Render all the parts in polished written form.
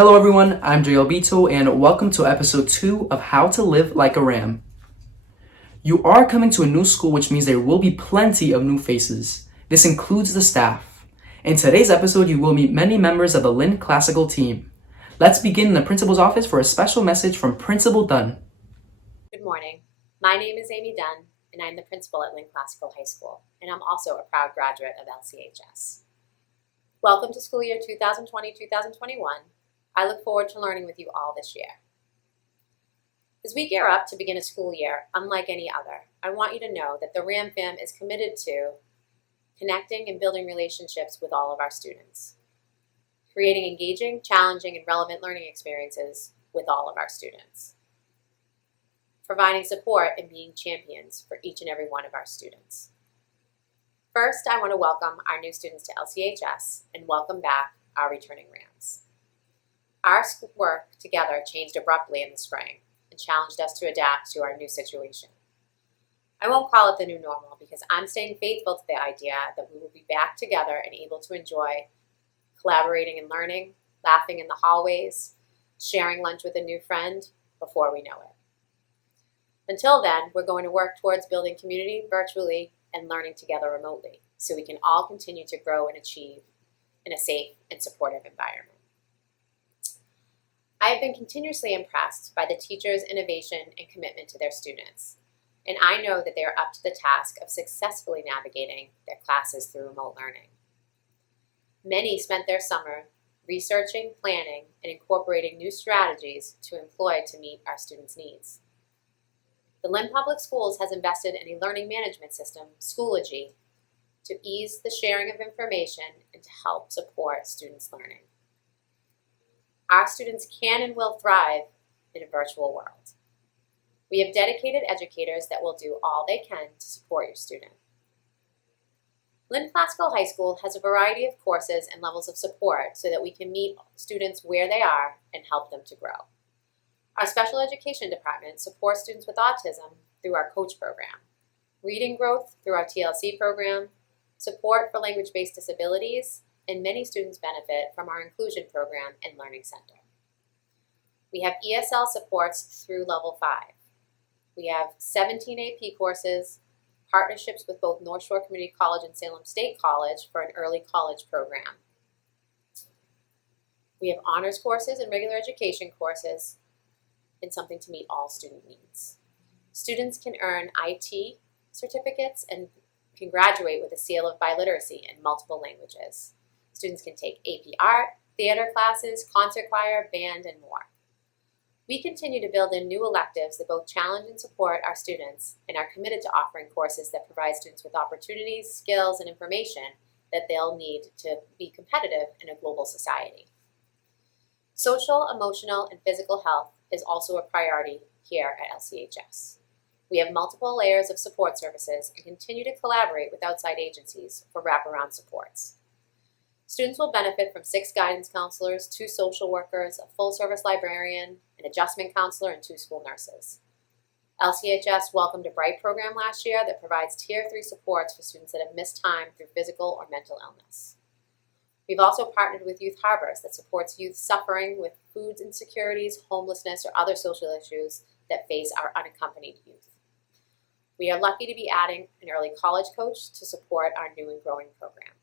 Hello everyone, I'm Jay Albito and welcome to episode 2 of How to Live Like a Ram. You are coming to a new school, which means there will be plenty of new faces. This includes the staff. In today's episode, you will meet many members of the Lynn Classical team. Let's begin in the principal's office for a special message from Principal Dunn. Good morning. My name is Amy Dunn, and I'm the principal at Lynn Classical High School, and I'm also a proud graduate of LCHS. Welcome to school year 2020-2021. I look forward to learning with you all this year. As we gear up to begin a school year unlike any other, I want you to know that the RAM Fam is committed to connecting and building relationships with all of our students, creating engaging, challenging, and relevant learning experiences with all of our students, providing support and being champions for each and every one of our students. First, I want to welcome our new students to LCHS and welcome back our returning Rams. Our work together changed abruptly in the spring and challenged us to adapt to our new situation. I won't call it the new normal because I'm staying faithful to the idea that we will be back together and able to enjoy collaborating and learning, laughing in the hallways, sharing lunch with a new friend before we know it. Until then, we're going to work towards building community virtually and learning together remotely so we can all continue to grow and achieve in a safe and supportive environment. I have been continuously impressed by the teachers' innovation and commitment to their students, and I know that they are up to the task of successfully navigating their classes through remote learning. Many spent their summer researching, planning, and incorporating new strategies to employ to meet our students' needs. The Lynn Public Schools has invested in a learning management system, Schoology, to ease the sharing of information and to help support students' learning. Our students can and will thrive in a virtual world. We have dedicated educators that will do all they can to support your student. Lynn Classical High School has a variety of courses and levels of support so that we can meet students where they are and help them to grow. Our special education department supports students with autism through our coach program, reading growth through our TLC program, support for language-based disabilities, and many students benefit from our inclusion program and learning center. We have ESL supports through level 5. We have 17 AP courses, partnerships with both North Shore Community College and Salem State College for an early college program. We have honors courses and regular education courses, and something to meet all student needs. Students can earn IT certificates and can graduate with a seal of biliteracy in multiple languages. Students can take AP Art, theater classes, concert choir, band, and more. We continue to build in new electives that both challenge and support our students and are committed to offering courses that provide students with opportunities, skills, and information that they'll need to be competitive in a global society. Social, emotional, and physical health is also a priority here at LCHS. We have multiple layers of support services and continue to collaborate with outside agencies for wraparound supports. Students will benefit from 6 guidance counselors, 2 social workers, a full-service librarian, an adjustment counselor, and 2 school nurses. LCHS welcomed a BRIGHT program last year that provides Tier 3 supports for students that have missed time through physical or mental illness. We've also partnered with Youth Harbors that supports youth suffering with food insecurities, homelessness, or other social issues that face our unaccompanied youth. We are lucky to be adding an early college coach to support our new and growing program.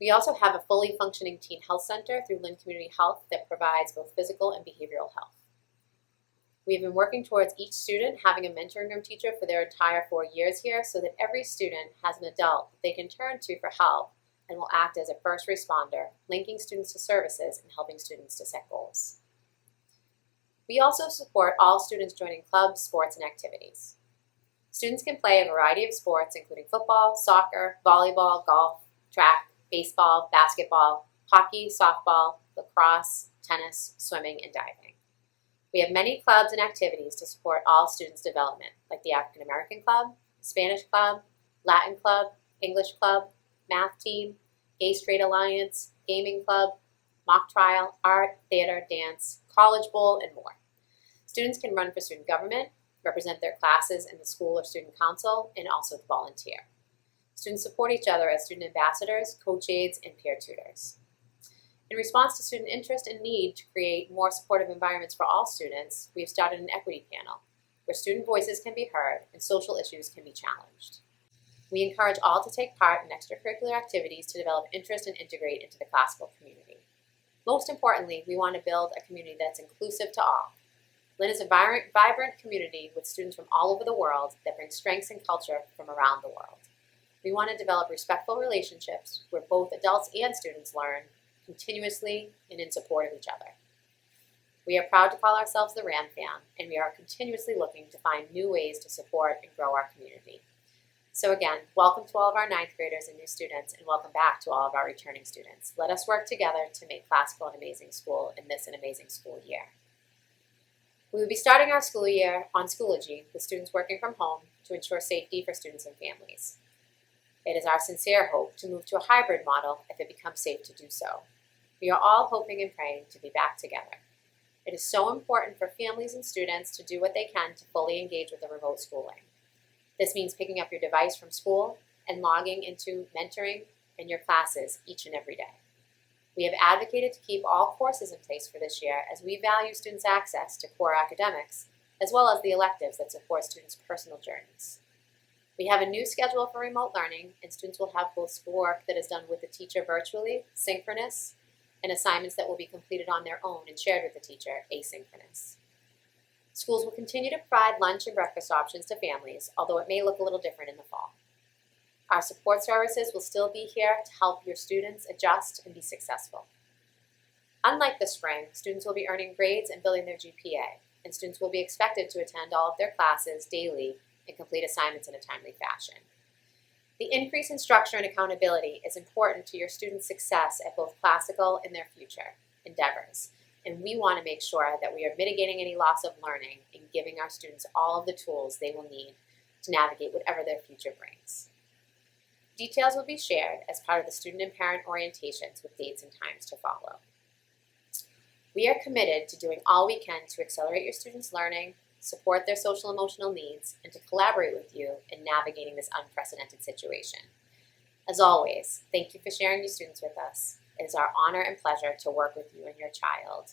We also have a fully functioning teen health center through Lynn Community Health that provides both physical and behavioral health. We have been working towards each student having a mentoring room teacher for their entire 4 years here so that every student has an adult that they can turn to for help and will act as a first responder, linking students to services and helping students to set goals. We also support all students joining clubs, sports, and activities. Students can play a variety of sports including football, soccer, volleyball, golf, track, baseball, basketball, hockey, softball, lacrosse, tennis, swimming, and diving. We have many clubs and activities to support all students' development, like the African American Club, Spanish Club, Latin Club, English Club, Math Team, Gay Straight Alliance, Gaming Club, Mock Trial, Art, Theater, Dance, College Bowl, and more. Students can run for student government, represent their classes in the school or student council, and also volunteer. Students support each other as student ambassadors, coach aides, and peer tutors. In response to student interest and need to create more supportive environments for all students, we have started an equity panel where student voices can be heard and social issues can be challenged. We encourage all to take part in extracurricular activities to develop interest and integrate into the classical community. Most importantly, we want to build a community that's inclusive to all. Lynn is a vibrant community with students from all over the world that bring strengths and culture from around the world. We want to develop respectful relationships where both adults and students learn continuously and in support of each other. We are proud to call ourselves the Ram Fam, and we are continuously looking to find new ways to support and grow our community. So again, welcome to all of our 9th graders and new students, and welcome back to all of our returning students. Let us work together to make Classical an amazing school and this an amazing school year. We will be starting our school year on Schoology with students working from home to ensure safety for students and families. It is our sincere hope to move to a hybrid model if it becomes safe to do so. We are all hoping and praying to be back together. It is so important for families and students to do what they can to fully engage with the remote schooling. This means picking up your device from school and logging into mentoring in your classes each and every day. We have advocated to keep all courses in place for this year as we value students' access to core academics, as well as the electives that support students' personal journeys. We have a new schedule for remote learning, and students will have both schoolwork that is done with the teacher virtually, synchronous, and assignments that will be completed on their own and shared with the teacher, asynchronous. Schools will continue to provide lunch and breakfast options to families, although it may look a little different in the fall. Our support services will still be here to help your students adjust and be successful. Unlike the spring, students will be earning grades and building their GPA, and students will be expected to attend all of their classes daily and complete assignments in a timely fashion. The increase in structure and accountability is important to your students' success at both classical and their future endeavors, and we want to make sure that we are mitigating any loss of learning and giving our students all of the tools they will need to navigate whatever their future brings. Details will be shared as part of the student and parent orientations with dates and times to follow. We are committed to doing all we can to accelerate your students' learning, support their social emotional needs, and to collaborate with you in navigating this unprecedented situation. As always, thank you for sharing your students with us. It is our honor and pleasure to work with you and your child.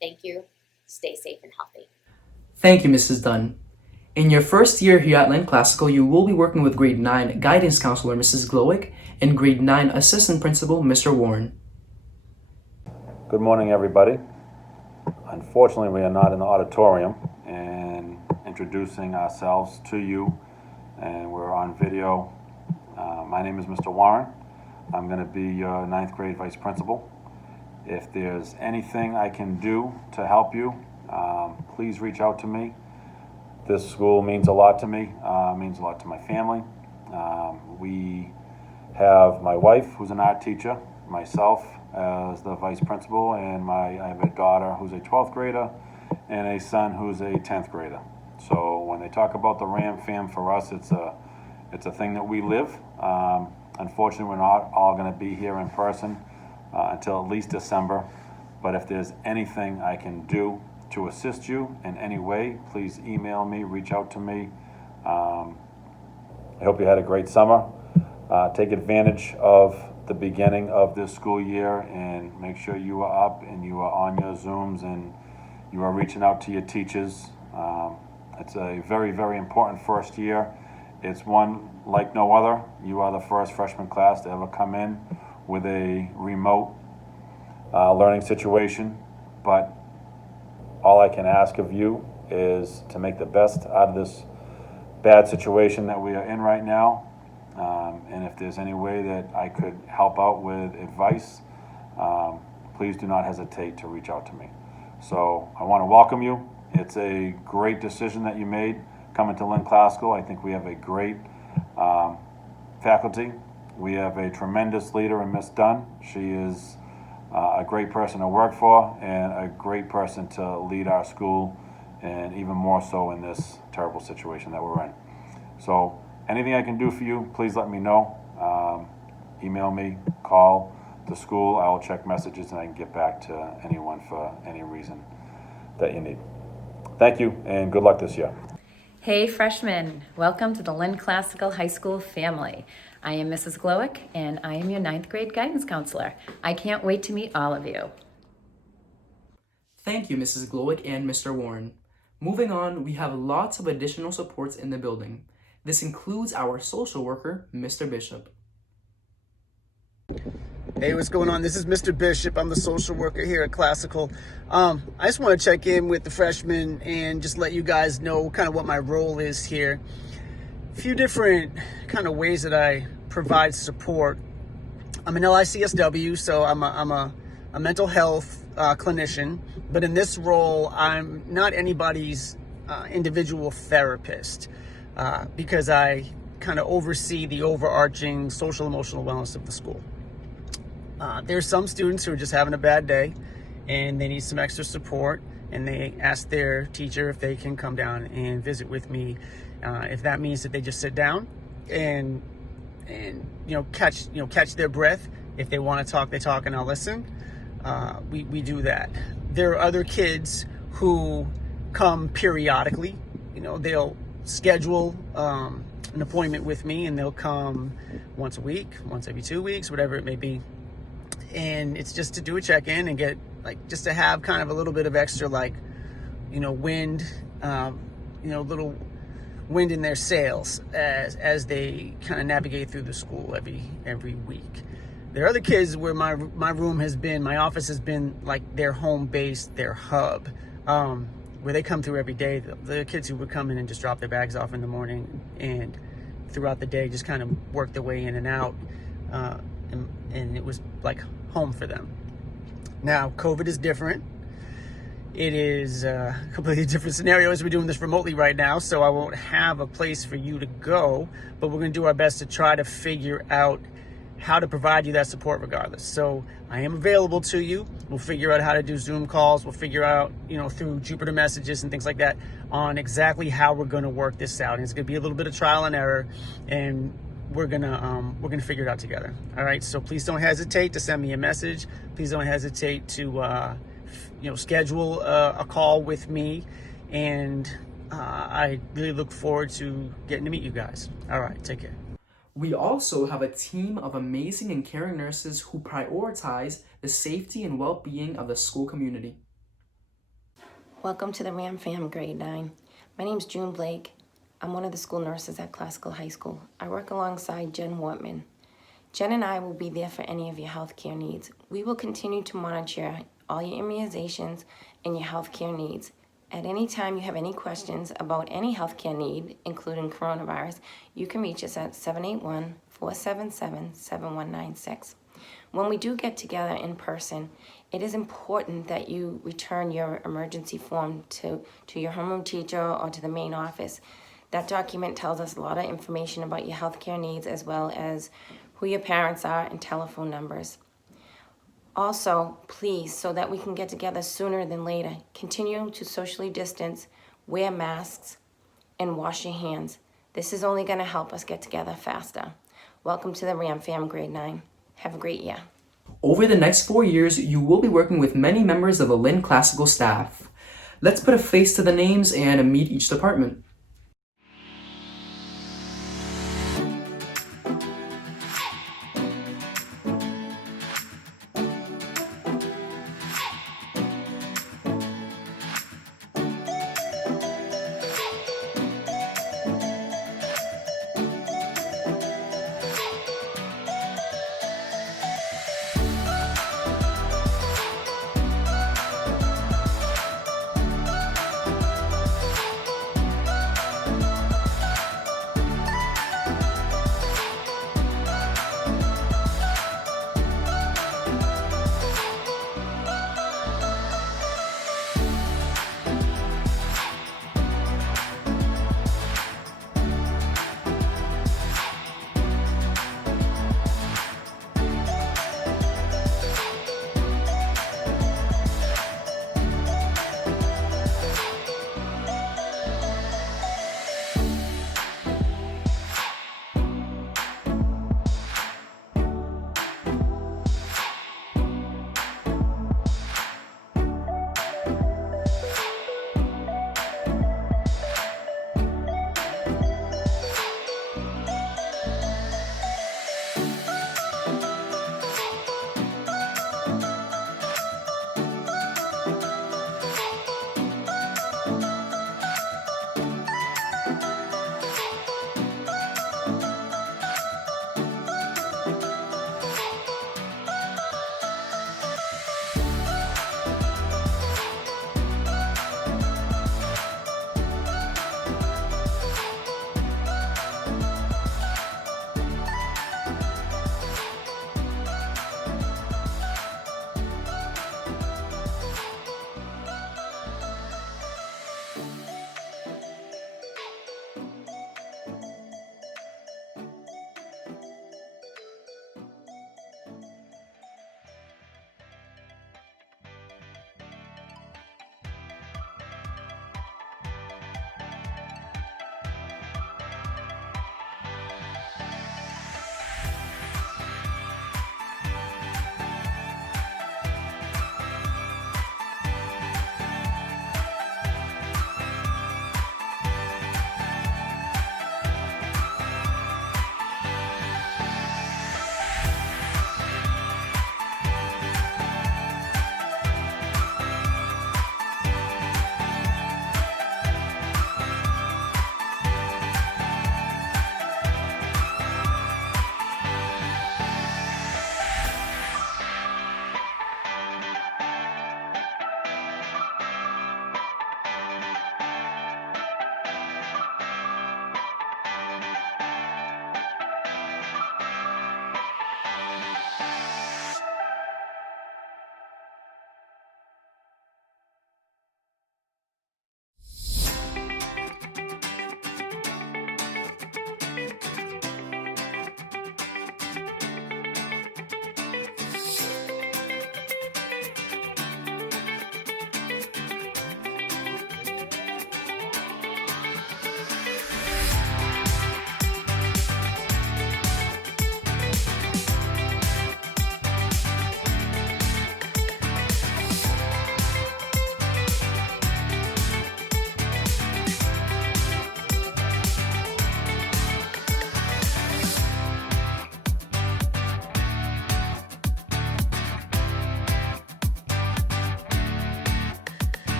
Thank you. Stay safe and healthy. Thank you, Mrs. Dunn. In your first year here at Lynn Classical, you will be working with Grade 9 Guidance Counselor Mrs. Glowick and Grade 9 Assistant Principal Mr. Warren. Good morning, everybody. Unfortunately, we are not in the auditorium and introducing ourselves to you, and we're on video. My name is Mr. Warren. I'm going to be your 9th grade Vice Principal. If there's anything I can do to help you, please reach out to me. This school means a lot to me, means a lot to my family. We have my wife, who's an art teacher, myself as the vice principal, and I have a daughter who's a 12th grader and a son who's a 10th grader. So when they talk about the Ram Fam, for us, it's a thing that we live. Unfortunately, we're not all going to be here in person until at least December. But if there's anything I can do to assist you in any way, please email me, reach out to me. I hope you had a great summer. Take advantage of the beginning of this school year and make sure you are up and you are on your Zooms and you are reaching out to your teachers. It's a very, very important first year. It's one like no other. You are the first freshman class to ever come in with a remote learning situation, but all I can ask of you is to make the best out of this bad situation that we are in right now. And if there's any way that I could help out with advice, please do not hesitate to reach out to me. So I want to welcome you. It's a great decision that you made coming to Lynn Classical. I think we have a great faculty. We have a tremendous leader in Miss Dunn. She is a great person to work for and a great person to lead our school, and even more so in this terrible situation that we're in. So anything I can do for you, please let me know. Email me, call the school. I will check messages and I can get back to anyone for any reason that you need. Thank you and good luck this year. Hey freshmen, welcome to the Lynn Classical High School family. I am Mrs. Glowick and I am your 9th grade guidance counselor. I can't wait to meet all of you. Thank you, Mrs. Glowick and Mr. Warren. Moving on, we have lots of additional supports in the building. This includes our social worker, Mr. Bishop. Hey, what's going on? This is Mr. Bishop. I'm the social worker here at Classical. I just want to check in with the freshmen and just let you guys know kind of what my role is here. A few different kind of ways that I provide support. I'm an LICSW, so I'm a mental health clinician, but in this role, I'm not anybody's individual therapist because I kind of oversee the overarching social emotional wellness of the school. There's some students who are just having a bad day and they need some extra support, and they ask their teacher if they can come down and visit with me. If that means that they just sit down and catch their breath. If they want to talk, they talk, and I'll listen. We do that. There are other kids who come periodically. They'll schedule an appointment with me, and they'll come once a week, once every 2 weeks, whatever it may be. And it's just to do a check-in and get just to have kind of a little bit of extra wind, little wind in their sails as they kind of navigate through the school every week. There are other kids where my office has been like their home base, their hub, where they come through every day. The kids who would come in and just drop their bags off in the morning and throughout the day just kind of work their way in and out. And it was like home for them. Now, COVID is different. It is a completely different scenario as we're doing this remotely right now, so I won't have a place for you to go, but we're going to do our best to try to figure out how to provide you that support regardless. So I am available to you. We'll figure out how to do Zoom calls. We'll figure out, through Jupiter messages and things like that on exactly how we're going to work this out. And it's going to be a little bit of trial and error, and we're gonna figure it out together. All right, so please don't hesitate to send me a message. Please don't hesitate to schedule a call with me, and I really look forward to getting to meet you guys. All right, take care. We also have a team of amazing and caring nurses who prioritize the safety and well-being of the school community. Welcome to the Ram Fam Grade 9. My name's June Blake. I'm one of the school nurses at Classical High School. I work alongside Jen Wortman. Jen and I will be there for any of your healthcare needs. We will continue to monitor all your immunizations and your healthcare needs. At any time you have any questions about any healthcare need, including coronavirus, you can reach us at 781-477-7196. When we do get together in person, it is important that you return your emergency form to your homeroom teacher or to the main office. That document tells us a lot of information about your healthcare needs, as well as who your parents are and telephone numbers. Also, please, so that we can get together sooner than later, continue to socially distance, wear masks, and wash your hands. This is only going to help us get together faster. Welcome to the Ram Fam Grade 9. Have a great year. Over the next 4 years, you will be working with many members of the Lynn Classical staff. Let's put a face to the names and meet each department.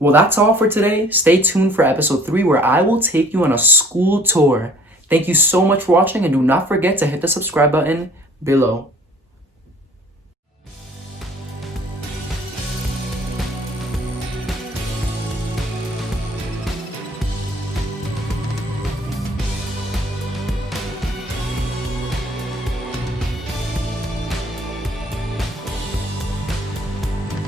Well, that's all for today. Stay tuned for episode 3 where I will take you on a school tour. Thank you so much for watching, and do not forget to hit the subscribe button below.